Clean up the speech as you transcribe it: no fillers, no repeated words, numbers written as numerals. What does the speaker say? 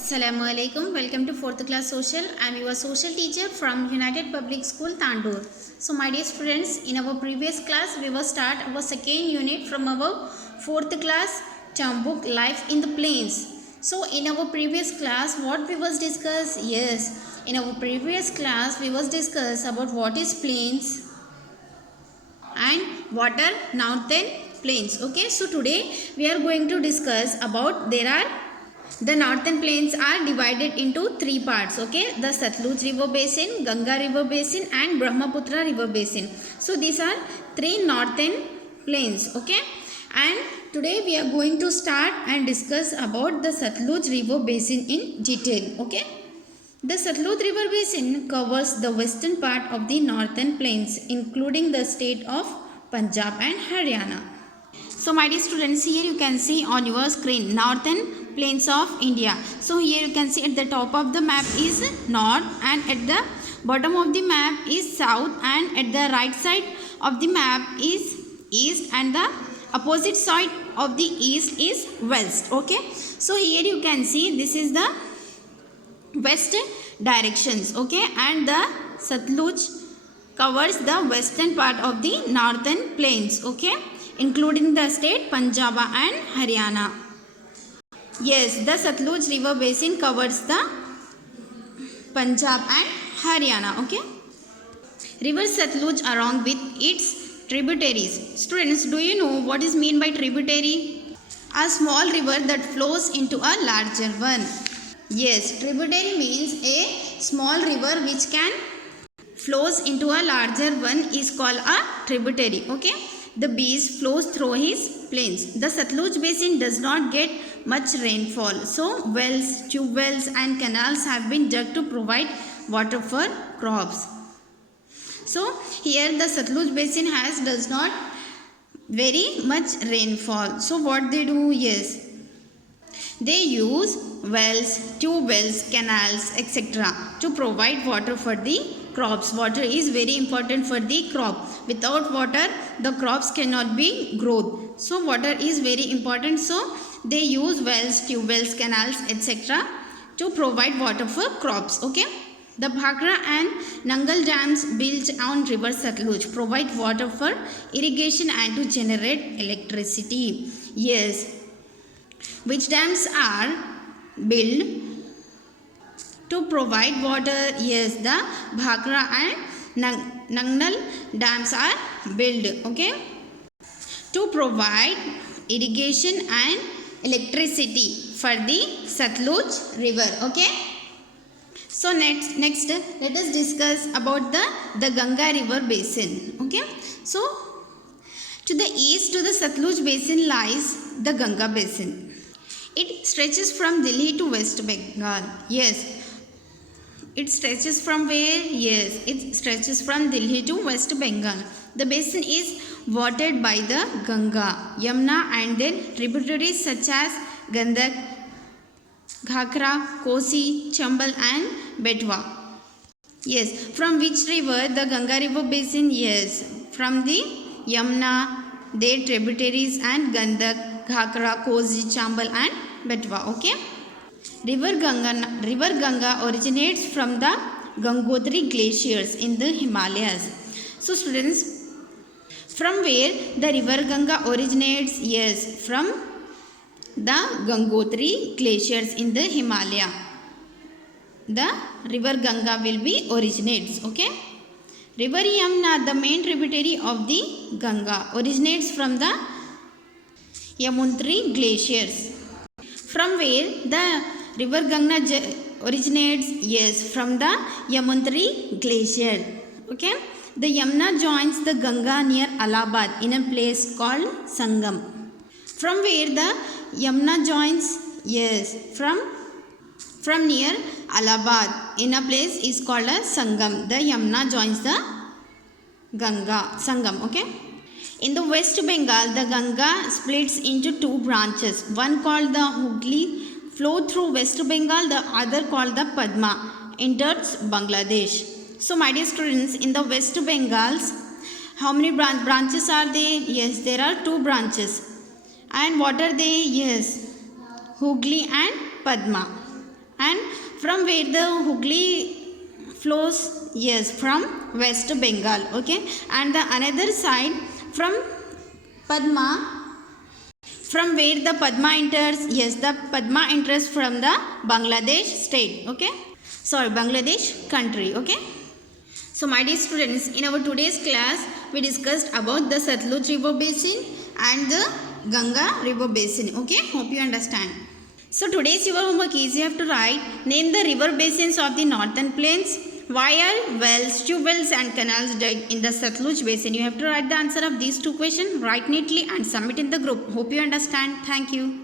Assalamualaikum. Welcome to 4th class social. I am your social teacher from United Public School, Tandur. So my dear students, in our previous class we will start our second unit from our 4th class term book Life in the Plains. So in our previous class what we was discuss? Yes, in our previous class we was discuss about what is plains and what are northern plains. Okay, so today we are going to discuss about the northern plains are divided into three parts. Okay, the Satluj river basin, Ganga river basin and Brahmaputra river basin. So these are three northern plains. Okay, and today we are going to start and discuss about the Satluj river basin in detail. Okay, the Satluj river basin covers the western part of the northern plains including the state of Punjab and Haryana. So my dear students, here you can see on your screen northern plains of India. So here you can see at the top of the map is north and at the bottom of the map is south and at the right side of the map is east and the opposite side of the east is west. Okay, so here you can see this is the west directions. Okay, and the Satluj covers the western part of the northern plains. Okay, including the state Punjab and Haryana. Yes, the Satluj river basin covers the Punjab and Haryana. Okay, river Satluj along with its tributaries. Students, do you know what is mean by tributary? A small river that flows into a larger one. Yes, tributary means a small river which can flows into a larger one is called a tributary. Okay, the Beas flows through his plains. The Satluj basin does not get much rainfall, so wells, tube wells and canals have been dug to provide water for crops. So here the Satluj basin does not very much rainfall. So what they do? Yes, they use wells, tube wells, canals, etc. to provide water for the crops. Water is very important for the crop. Without water, the crops cannot be grown. So water is very important. So they use wells, tube wells, canals, etc. to provide water for crops. Okay. The Bhakra and Nangal dams built on river Satluj provide water for irrigation and to generate electricity. Yes. Which dams are built to provide water? Yes, the Bhakra and Nangal dams are built, okay, to provide irrigation and electricity for the Satluj river. Okay, so next let us discuss about the Ganga river basin. Okay, so to the east to the Satluj basin lies the Ganga basin. It stretches from Delhi to West Bengal. Yes, it stretches from where? Yes, it stretches from Delhi to West Bengal. The basin is watered by the Ganga, Yamuna and then tributaries such as Gandak, Ghakra, Kosi, Chambal and Betwa. Yes, from which river? The Ganga river basin? Yes, from the Yamuna, their tributaries and Gandak, Ghakra, Kosi, Chambal and Betwa. Okay. River Ganga originates from the Gangotri glaciers in the Himalayas. So students, from where the river Ganga originates? Yes, from the Gangotri glaciers in the Himalaya. The river Ganga will be originates. Okay. River Yamuna, the main tributary of the Ganga, originates from the Yamuntri glaciers. From where the river Ganga originates? Yes, from the Yamuntri glacier. Okay. The Yamuna joins the Ganga near Allahabad in a place called Sangam. From where the Yamuna joins? Yes, from near Allahabad in a place is called a Sangam. The Yamuna joins the Ganga, Sangam. Okay. In the West Bengal, the Ganga splits into two branches. One called the Hooghly flow through West Bengal, the other called the Padma enters Bangladesh. So my dear students, in the West Bengals, how many branches are there? Yes, there are two branches. And what are they? Yes, Hooghly and Padma. And from where the Hooghly flows? Yes, from West Bengal. Okay, and the another side from Padma. From where the Padma enters? Yes, the Padma enters from the Bangladesh state. Okay, sorry, Bangladesh country. Okay. So my dear students, in our today's class, we discussed about the Satluj river basin and the Ganga river basin. Okay, hope you understand. So today's your homework is you have to write, name the river basins of the northern plains. Why are wells, tube wells and canals dug in the Satluj basin? You have to write the answer of these two questions, write neatly and submit in the group. Hope you understand. Thank you.